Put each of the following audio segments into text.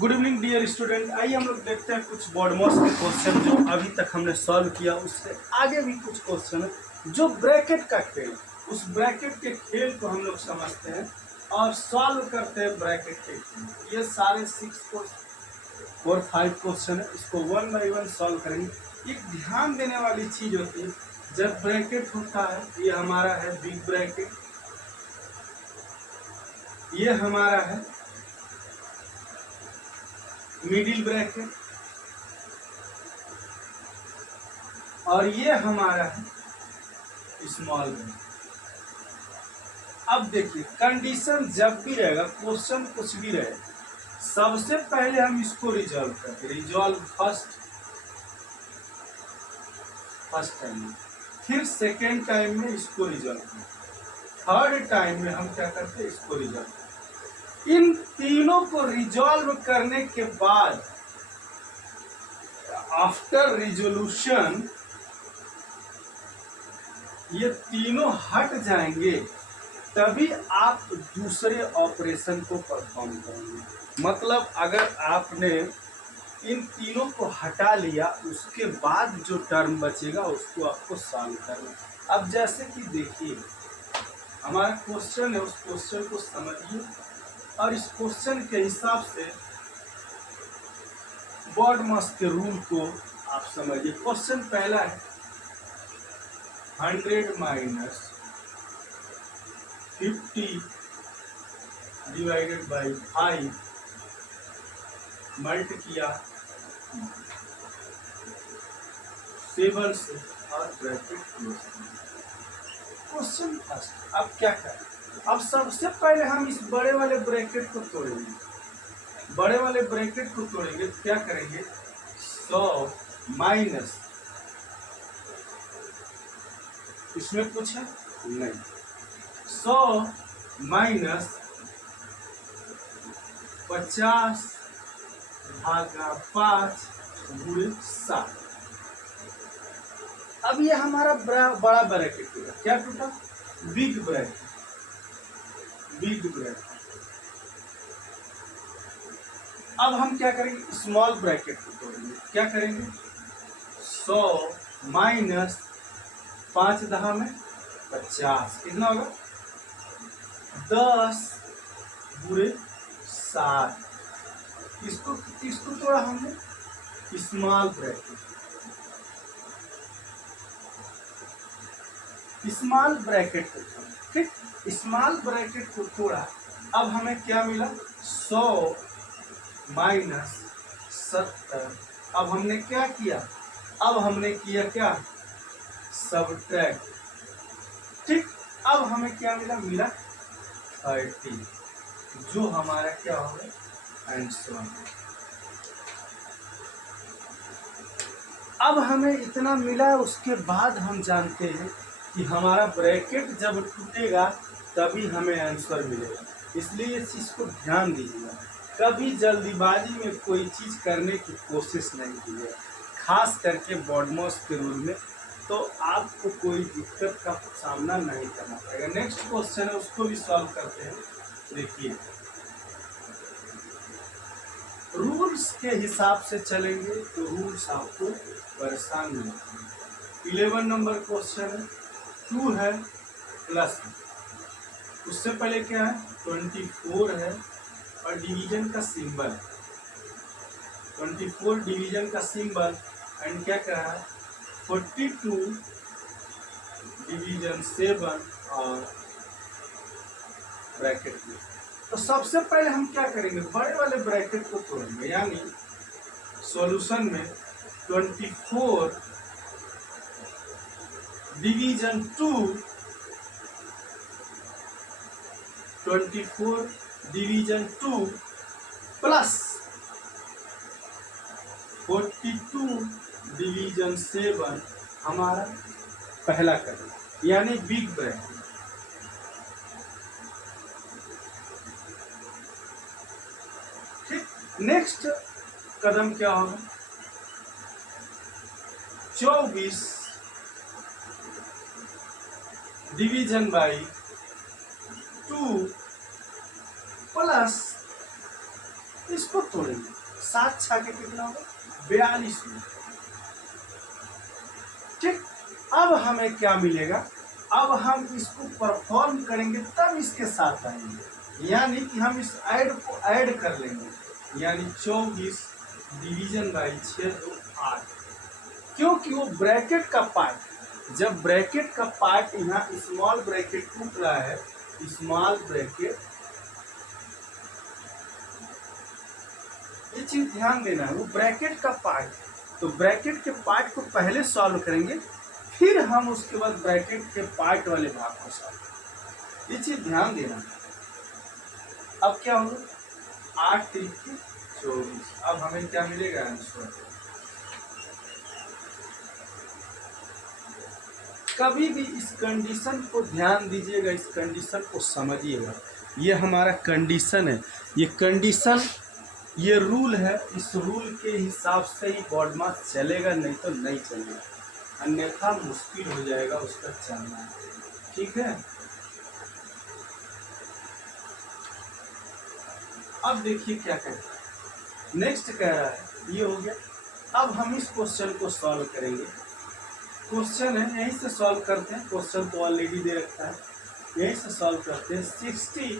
Good evening dear student. आइए हम लोग देखते हैं कुछ बॉडमॉस के क्वेश्चन जो अभी तक हमने सॉल्व किया, उससे आगे भी कुछ क्वेश्चन है जो ब्रैकेट का खेल, उस ब्रैकेट के खेल को हम लोग समझते हैं और सॉल्व करते हैं ब्रैकेट के खेल। ये सारे 5 क्वेश्चन है, इसको 1 बाई 1 सॉल्व करेंगे। एक ध्यान देने वाली चीज होती है, जब ब्रैकेट होता है, ये हमारा है बिग ब्रैकेट, ये हमारा है मिडिल ब्रैकेट और ये हमारा है स्मॉल ब्रैकेट। अब देखिए कंडीशन जब भी रहेगा, क्वेश्चन कुछ भी रहे, सबसे पहले हम इसको रिजॉल्व करते, रिजॉल्व फर्स्ट टाइम में, फिर सेकेंड टाइम में इसको रिजॉल्व करते, थर्ड टाइम में हम क्या करते हैं, इसको रिजॉल्व करते। इन तीनों को रिजॉल्व करने के बाद आफ्टर रिजोल्यूशन ये तीनों हट जाएंगे, तभी आप दूसरे ऑपरेशन को परफॉर्म करेंगे। मतलब अगर आपने इन तीनों को हटा लिया, उसके बाद जो टर्म बचेगा उसको आपको सॉल्व करना। अब जैसे कि देखिए हमारा क्वेश्चन है, उस क्वेश्चन को समझिए और इस क्वेश्चन के हिसाब से बॉडमॉस के रूल को आप समझिए। क्वेश्चन पहला है 100 माइनस 50 डिवाइडेड बाई 5 मल्ट किया 7 से और ब्रैकेट क्लोज। Question first. अब क्या करें, अब सबसे पहले हम इस बड़े वाले ब्रैकेट को तोड़ेंगे, बड़े वाले ब्रैकेट को तोड़ेंगे तो क्या करेंगे, 100 माइनस, इसमें कुछ है नहीं, 100 माइनस 50 भागा 5 गुणे 7। अब ये हमारा बड़ा ब्रैकेट होगा, क्या टूटा, बिग ब्रैकेट, बिग ब्रैकेट। अब हम क्या करेंगे, स्मॉल ब्रैकेट को तोड़ेंगे, क्या करेंगे, 100 माइनस 5 दहा में 50, कितना होगा, 10 बुरे 7। किसको तोड़ा हमने, स्मॉल ब्रैकेट, स्मॉल ब्रैकेट को तोड़ा, ठीक, स्मॉल ब्रैकेट को तोड़ा। अब हमें क्या मिला, 100 माइनस 70। अब हमने क्या किया, अब हमने किया क्या, सबट्रैक्ट, ठीक। अब हमें क्या मिला, मिला 30, जो हमारा क्या होगा आंसर। अब हमें इतना मिला, उसके बाद हम जानते हैं कि हमारा ब्रैकेट जब टूटेगा तभी हमें आंसर मिलेगा। इसलिए इस चीज़ को ध्यान दीजिएगा, कभी जल्दीबाजी में कोई चीज़ करने की कोशिश नहीं कीजिए, खास करके बॉडमॉस के रूल में, तो आपको कोई दिक्कत का सामना नहीं करना पड़ेगा। नेक्स्ट क्वेश्चन है, उसको भी सॉल्व करते हैं। देखिए रूल्स के हिसाब से चलेंगे तो रूल्स आपको परेशान नहीं होंगे। 11 नंबर क्वेश्चन है, 2 है प्लस, उससे पहले क्या है, 24 है और डिवीजन का सिंबल है, 24 डिवीजन का सिंबल, एंड क्या कह रहा है, 42 डिवीजन 7 और ब्रैकेट में। तो सबसे पहले हम क्या करेंगे, बड़े वाले ब्रैकेट को तोड़ेंगे, यानी सॉल्यूशन में 24 डिवीजन 2, 24 डिवीजन 2 प्लस 42 डिवीजन 7 हमारा पहला कदम, यानी बिग ब्रैकेट। ठीक, नेक्स्ट कदम क्या होगा, 24 डिवीजन बाई 2 प्लस इसको तोड़ेंगे, 7 छा के कितना होगा 42 में। ठीक, अब हमें क्या मिलेगा, अब हम इसको परफॉर्म करेंगे तब इसके साथ आएंगे, यानी कि हम इस ऐड को ऐड कर लेंगे, यानी 24 डिवीजन बाई 6 2 8, क्योंकि वो ब्रैकेट का पार्ट, जब ब्रैकेट का पार्ट यहाँ स्मॉल ब्रैकेट टूट रहा है, स्मॉल ब्रैकेट, ये चीज ध्यान देना है, वो ब्रैकेट का पार्ट, तो ब्रैकेट के पार्ट को पहले सॉल्व करेंगे, फिर हम उसके बाद ब्रैकेट के पार्ट वाले भाग को सॉल्व करेंगे, ये चीज ध्यान देना है। अब क्या होगा 8 3 24, अब हमें क्या मिलेगा आंसर। कभी भी इस कंडीशन को ध्यान दीजिएगा, इस कंडीशन को समझिएगा, ये हमारा कंडीशन है, ये कंडीशन, ये रूल है, इस रूल के हिसाब से ही बॉड मास चलेगा, नहीं तो नहीं चलेगा, अन्यथा मुश्किल हो जाएगा उसका चलना। ठीक है, अब देखिए क्या कहता है, नेक्स्ट कह रहा है, ये हो गया। अब हम इस क्वेश्चन को सॉल्व करेंगे, क्वेश्चन है यहीं से सॉल्व करते हैं, क्वेश्चन तो ऑलरेडी दे रखा है, यहीं से सॉल्व करते हैं। 60,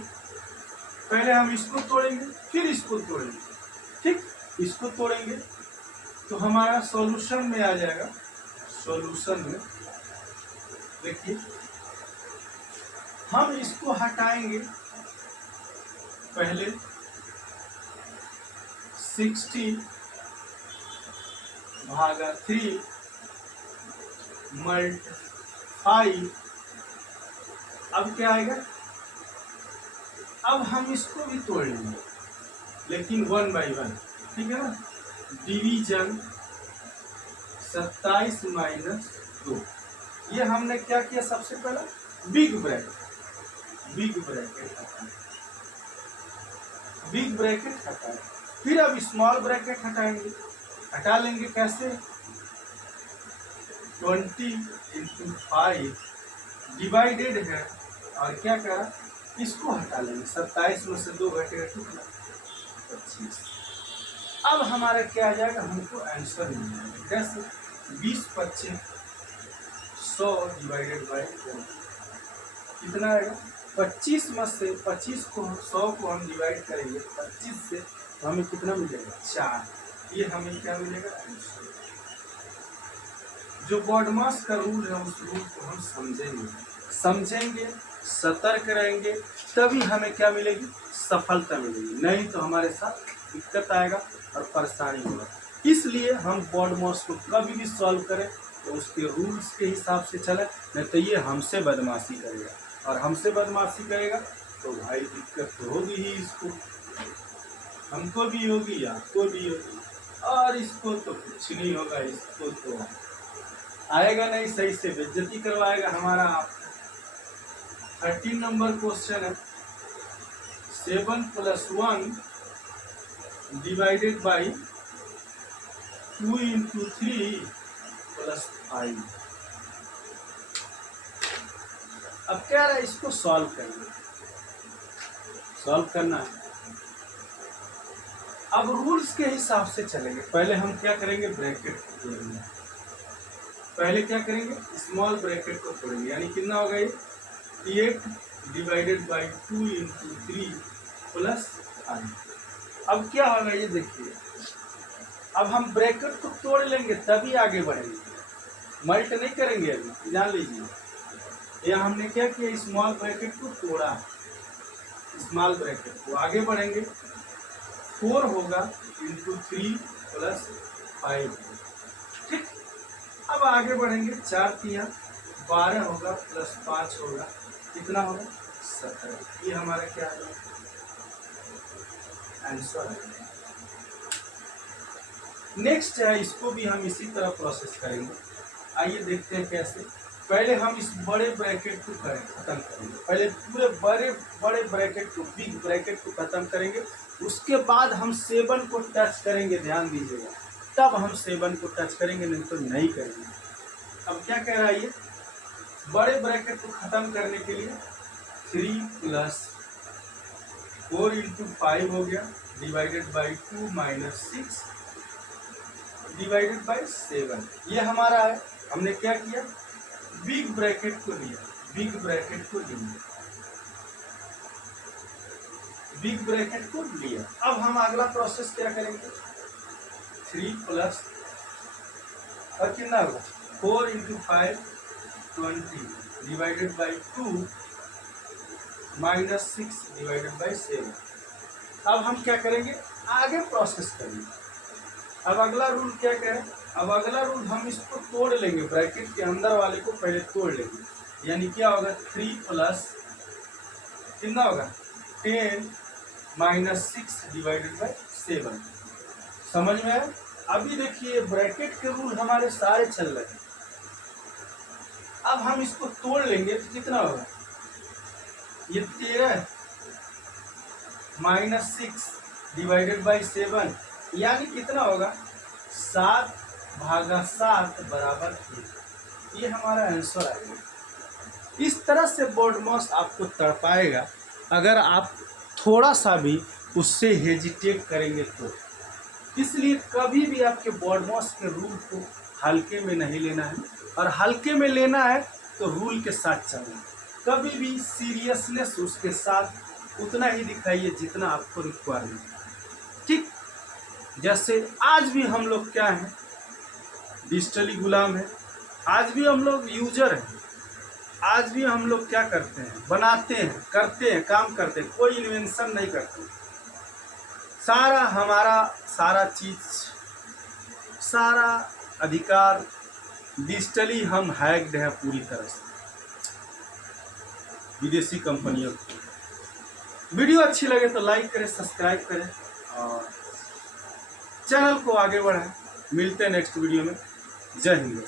पहले हम इसको तोड़ेंगे फिर इसको तोड़ेंगे, ठीक, इसको तोड़ेंगे तो हमारा सॉल्यूशन में आ जाएगा, सॉल्यूशन में देखिए हम इसको हटाएंगे, पहले 60 भागा 3 मल्ट 5, अब क्या आएगा, अब हम इसको भी तोड़ लेंगे लेकिन 1 बाई 1, ठीक है ना, डिवीजन 27 माइनस 2, ये हमने क्या किया, सबसे पहला बिग ब्रैकेट हटाए, बिग ब्रैकेट हटाए, फिर अब स्मॉल ब्रैकेट हटाएंगे, हटा लेंगे कैसे, 20 × 5 डिवाइडेड है, और क्या करा, इसको हटा लेंगे, 27 में से 2 घटेगा कितना 25। अब हमारा क्या आ जाएगा, हमको आंसर मिल जाएगा, कैसे, 20 25 100 डिवाइडेड बाई 4, कितना आएगा 25 में से 25 को 100 को हम डिवाइड करेंगे 25 से, तो हमें कितना मिलेगा 4, ये हमें क्या मिलेगा आंसर। जो बॉडमास का रूल है उस रूल को हम समझेंगे, सतर्क रहेंगे, तभी हमें क्या मिलेगी, सफलता मिलेगी, नहीं तो हमारे साथ दिक्कत आएगा और परेशानी होगा। इसलिए हम बॉडमास को कभी भी सॉल्व करें तो उसके रूल्स के हिसाब से चले, नहीं तो ये हमसे बदमाशी करेगा, और हमसे बदमाशी करेगा तो भाई दिक्कत तो होगी ही, इसको हमको भी होगी, आपको भी होगी, और इसको तो कुछ नहीं होगा, इसको तो आएगा नहीं, सही से बेइज्जती करवाएगा हमारा। आप 13 नंबर क्वेश्चन है, 7 + 1 डिवाइडेड बाई 2 × 3 + 5, अब क्या रहा है, इसको सॉल्व करेंगे, सॉल्व करना है। अब रूल्स के हिसाब से चलेंगे, पहले हम क्या करेंगे, ब्रैकेट तोड़ेंगे, पहले क्या करेंगे, स्मॉल ब्रैकेट को तोड़ेंगे, यानी कितना होगा ये 8 डिवाइडेड बाई 2 × 3 + 5। अब क्या होगा ये देखिए, अब हम ब्रैकेट को तोड़ लेंगे तभी आगे बढ़ेंगे, मल्ट नहीं करेंगे, अभी जान लीजिए। यहाँ हमने क्या किया, स्मॉल ब्रैकेट को तोड़ा, स्मॉल ब्रैकेट को, आगे बढ़ेंगे 4 होगा × 3 + 5, ठीक, अब आगे बढ़ेंगे 4 × 12 होगा +5 होगा, कितना होगा 17, ये हमारा क्या है आंसर है। नेक्स्ट है, इसको भी हम इसी तरह प्रोसेस करेंगे, आइए देखते हैं कैसे। पहले हम इस बड़े ब्रैकेट को खत्म करेंगे, पहले पूरे बड़े ब्रैकेट को, बिग ब्रैकेट को खत्म करेंगे, उसके बाद हम 7 को टच करेंगे, ध्यान दीजिएगा, तब हम 7 को टच करेंगे, नहीं तो नहीं करेंगे। अब क्या कह रहा है ये, बड़े ब्रैकेट को खत्म करने के लिए 3 + 4 × 5 हो गया divided by 2 minus 6 divided by 7। ये हमारा है। हमने क्या किया, बिग ब्रैकेट को लिया, बिग ब्रैकेट को लिया, बिग ब्रैकेट को लिया। अब हम अगला प्रोसेस क्या करेंगे, 3 प्लस और कितना होगा 4 into 5 20 divided by 2 minus 6 divided by 7। अब हम क्या करेंगे, आगे प्रोसेस करेंगे। अब अगला रूल क्या करें, अब अगला रूल हम इसको तोड़ लेंगे, ब्रैकेट के अंदर वाले को पहले तोड़ लेंगे। यानी क्या होगा, 3 प्लस कितना होगा 10 माइनस 6 डिवाइडेड बाई 7। समझ में आया। अभी देखिए ब्रैकेट के रूल हमारे सारे चल रहे हैं। अब हम इसको तोड़ लेंगे तो कितना होगा, ये 13 माइनस 6 डिवाइडेड बाई 7 यानी कितना होगा 7/7 बराबर 1। ये हमारा आंसर आएगा। इस तरह से BODMAS आपको तड़पाएगा अगर आप थोड़ा सा भी उससे हेजिटेट करेंगे तो। इसलिए कभी भी आपके BODMAS के रूल को हल्के में नहीं लेना है, और हल्के में लेना है तो रूल के साथ चलना है। कभी भी सीरियसनेस उसके साथ उतना ही दिखाइए जितना आपको रिक्वायरमेंट है। ठीक, जैसे आज भी हम लोग क्या हैं, डिजिटली गुलाम है। आज भी हम लोग यूजर हैं। आज भी हम लोग क्या करते हैं, बनाते हैं, करते हैं, काम करते हैं, कोई इन्वेंशन नहीं करते। सारा हमारा सारा चीज, सारा अधिकार डिजिटली हम हैक्ड है पूरी तरह से विदेशी कंपनियों की। वीडियो अच्छी लगे तो लाइक करें, सब्सक्राइब करें और चैनल को आगे बढ़ाएं। मिलते हैं नेक्स्ट वीडियो में। जय हिंद।